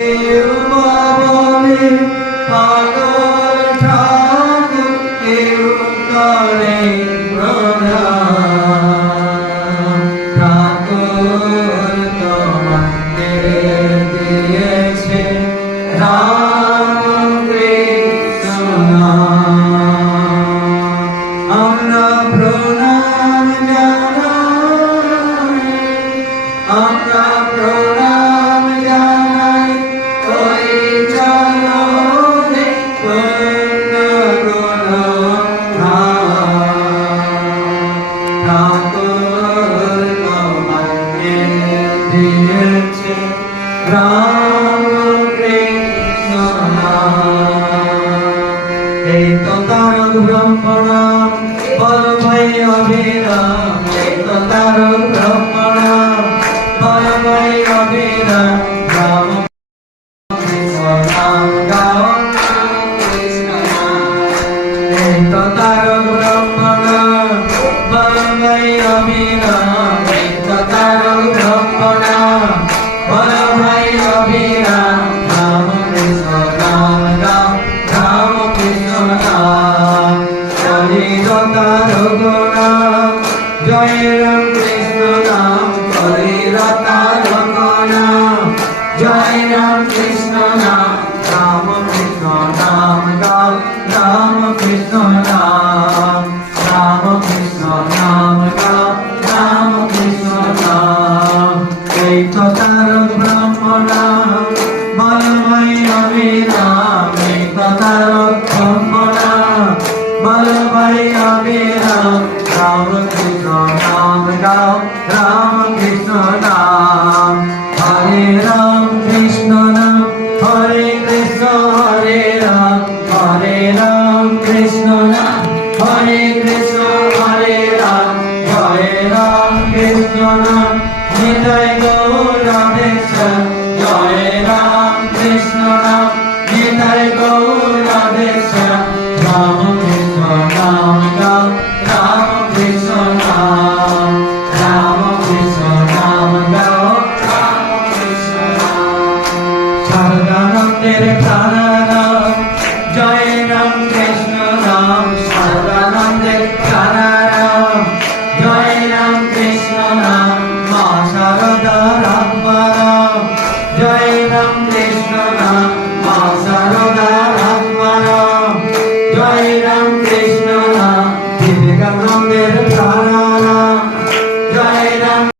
কেউ বলে পাগল ঠাকুর, কেউ করে প্রণাম। ঠাকুর তোমাকে দিয়েছে রাম কৃষ্ণ নাম। আমরা প্রণাম জানাই, আমরা প্রণাম জানাই ওই চরণে পূর্ণ গুণ ঠাকুর তোমাকে দিয়েছে রাম কৃষ্ণ নাম। এই তো তারক ব্রহ্মণাম বল ভাই অভিরাম, এই তো তারক ব্রহ্মণাম বল ভাই অভিরাম। রাম কৃষ্ণ নাম গাও, কৃষ্ণ নাম। এই তো তারক ব্রহ্মণাম বল ভাই অভিরাম, এই তো তারক ব্রহ্মণাম বল ভাই অভিরাম। রাম কৃষ্ণ নাম গাও, রাম কৃষ্ণ নাম। কলির তারক নাম জয় রাম কৃষ্ণ নাম, কলির তারক নাম জয় রাম কৃষ্ণ নাম। রাম কৃষ্ণ নাম গাও, রাম কৃষ্ণ নাম। রাম কৃষ্ণ নাম গাও, রাম কৃষ্ণ নাম। এই তো তারক ব্রহ্ম নাম বল ভাই অভিরাম, এই তো তারক ব্রহ্ম নাম বল ভাই অভিরাম। রাম কৃষ্ণ নাম গাও, রাম কৃষ্ণ নাম। হরে রাম কৃষ্ণ নাম, হরে কৃষ্ণ হরে রাম, হরে রাম কৃষ্ণ নাম, হরে কৃষ্ণ হরে রাম। জয় রাম কৃষ্ণ নাম,